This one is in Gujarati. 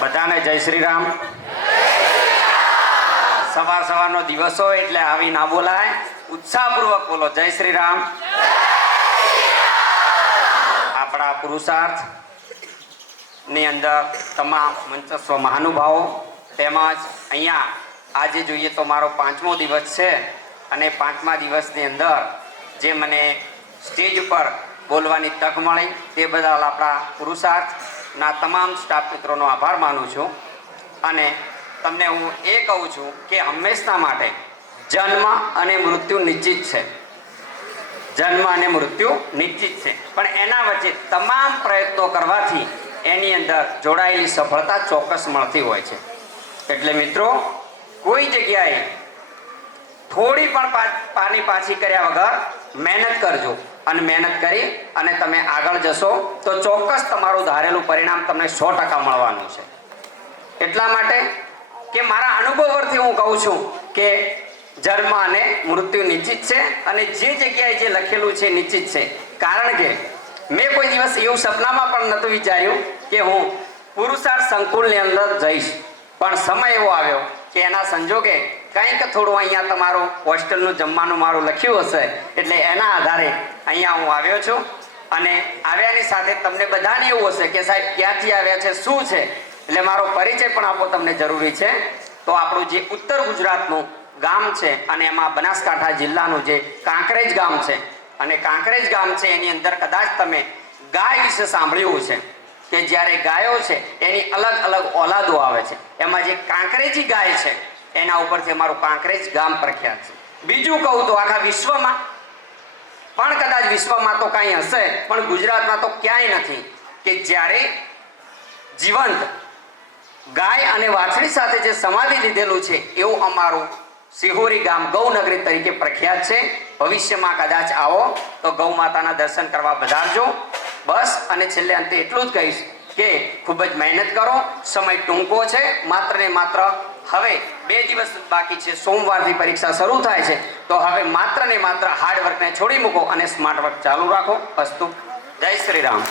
બધાને જય શ્રી રામ. સવાર સવારનો દિવસ હોય એટલે આવી ના બોલાય, ઉત્સાહપૂર્વક બોલો જય શ્રી રામ. આપણા પુરુષાર્થ ની અંદર તમામ મંચસ્વ મહાનુભાવો તેમજ અહીંયા આજે જોઈએ તો મારો 5મો દિવસ છે અને 5મા દિવસની અંદર જે મને સ્ટેજ ઉપર બોલવાની તક મળી તે બદલ આપણા પુરુષાર્થના તમામ સ્ટાફ મિત્રોનો આભાર માનું છું. અને તમને હું એ કહું છું કે હંમેશા માટે જન્મ અને મૃત્યુ નિશ્ચિત છે. જન્મ અને મૃત્યુ નિશ્ચિત છે, પણ એના વચ્ચે તમામ પ્રયત્નો કરવાથી એની અંદર જોડાયેલી સફળતા ચોક્કસ મળતી હોય છે. એટલે મિત્રો, કોઈ જગ્યાએ થોડી પણ પાની પાછી કર્યા વગર મહેનત કરજો અને મહેનત કરી અને તમે આગળ જશો તો ચોક્કસ તમારું ધારેલું પરિણામ તમને 100% મળવાનું છે. એટલા માટે કે મારા અનુભવ પરથી હું કહું છું કે જન્મ અને મૃત્યુ નિશ્ચિત છે અને જે જગ્યાએ જે લખેલું છે નિશ્ચિત છે. કારણ કે મેં કોઈ દિવસ એવું સપનામાં પણ નહોતું વિચાર્યું કે હું પુરુષાર્થ સંકુલની અંદર જઈશ, પણ સમય એવો આવ્યો કે એના સંજોગે કંઈક થોડું અહીંયા તમારું હોસ્ટેલનું જમવાનું મારું લખ્યું હશે એટલે એના આધારે અહીંયા હું આવ્યો છું. અને આવ્યાની સાથે તમને બધાને એવું હશે કે સાહેબ ક્યાંથી આવ્યા છે, શું છે, એટલે મારો પરિચય પણ આપવો તમને જરૂરી છે. તો આપણું જે ઉત્તર ગુજરાતનું ગામ છે અને એમાં બનાસકાંઠા જિલ્લાનું જે કાંકરેજ ગામ છે, અને કાંકરેજ ગામ છે એની અંદર કદાચ તમે ગાય વિશે સાંભળ્યું છે કે જ્યારે ગાયો છે એની અલગ અલગ ઓલાદો આવે છે, એમાં જે કાંકરેજી ગાય છે એના ઉપરથી અમારું કાંકરેજ ગામ પ્રખ્યાત છે. બીજું કહું તો આખા વિશ્વમાં પણ કદાચ વિશ્વમાં તો કાંઈ હશે પણ ગુજરાતમાં તો ક્યાંય નથી કે જ્યારે જીવંત ગાય અને વાછડી સાથે જે સમાધિ લીધેલું છે એવું અમારું સિહોરી ગામ ગૌનગરી તરીકે પ્રખ્યાત છે. ભવિષ્યમાં કદાચ આવો તો ગૌ માતાના દર્શન કરવા વધારજો. બસ, અને છેલ્લે અંતે એટલું જ કહીશ કે ખૂબ જ મહેનત કરો. સમય ટૂંકો છે, માત્ર ને માત્ર હવે 2 દિવસ બાકી છે. સોમવારથી પરીક્ષા શરૂ થાય છે, તો હવે માત્ર ને માત્ર હાર્ડવર્કને છોડી મૂકો અને સ્માર્ટ વર્ક ચાલુ રાખો. અસ્તુ. જય શ્રી રામ.